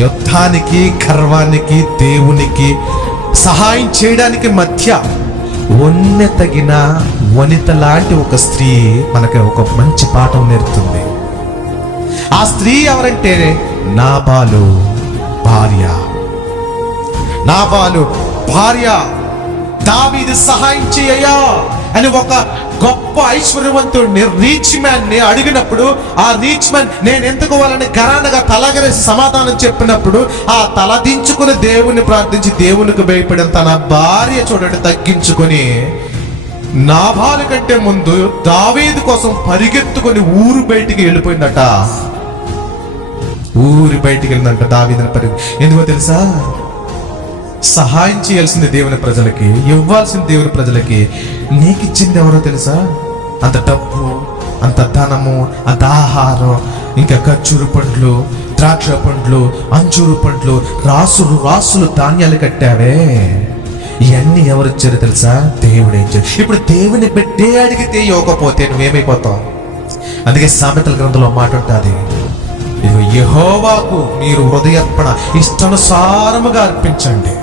యుద్ధానికి, గర్వానికి, దేవునికి సహాయం చేయడానికి మధ్య తగిన వనిత లాంటి ఒక స్త్రీ మనకి ఒక మంచి పాఠం నేర్పుతుంది. ఆ స్త్రీ ఎవరంటే నాబాలు భార్య. నాబాలు భార్య దావీదు సహాయం చేయయ్యా అని ఒక గొప్ప ఐశ్వర్యవంతుడిని, రీచ్ మ్యాన్ ని అడిగినప్పుడు, ఆ రీచ్ మ్యాన్ నేను ఎందుకు వాళ్ళని గరానగా తలగరేసి సమాధానం చెప్పినప్పుడు, ఆ తలదించుకుని దేవుని ప్రార్థించి దేవునికి భయపడిన తన భార్య చూడండి తగ్గించుకొని నాబాలు కంటే ముందు దావీదు కోసం పరిగెత్తుకొని ఊరు బయటికి వెళ్ళిపోయిందట. ఊరి బయటికి వెళ్ళిందంట దావీదుని ఎందుకో తెలుసా? సహాయం చేయాల్సింది దేవుని ప్రజలకి, ఇవ్వాల్సింది దేవుని ప్రజలకి. నీకు ఇచ్చింది ఎవరో తెలుసా? అంత డబ్బు, అంత ధనము, అంత ఆహారం, ఇంకా ఖర్జూరు పండ్లు, ద్రాక్ష పండ్లు, అంజూరు పండ్లు, రాసులు రాసులు ధాన్యాలు కట్టావే, ఇవన్నీ ఎవరు ఇచ్చారో తెలుసా? దేవుడే ఇచ్చాడు. ఇప్పుడు దేవుని బిడ్డే అడిగితే ఇవ్వకపోతే నువ్వేమైపోతావు? అందుకే సామెతల గ్రంథంలో మాట ఉంటుంది, యెహోవాకు మీరు హృదయార్పణ ఇష్టానుసారముగా అర్పించండి.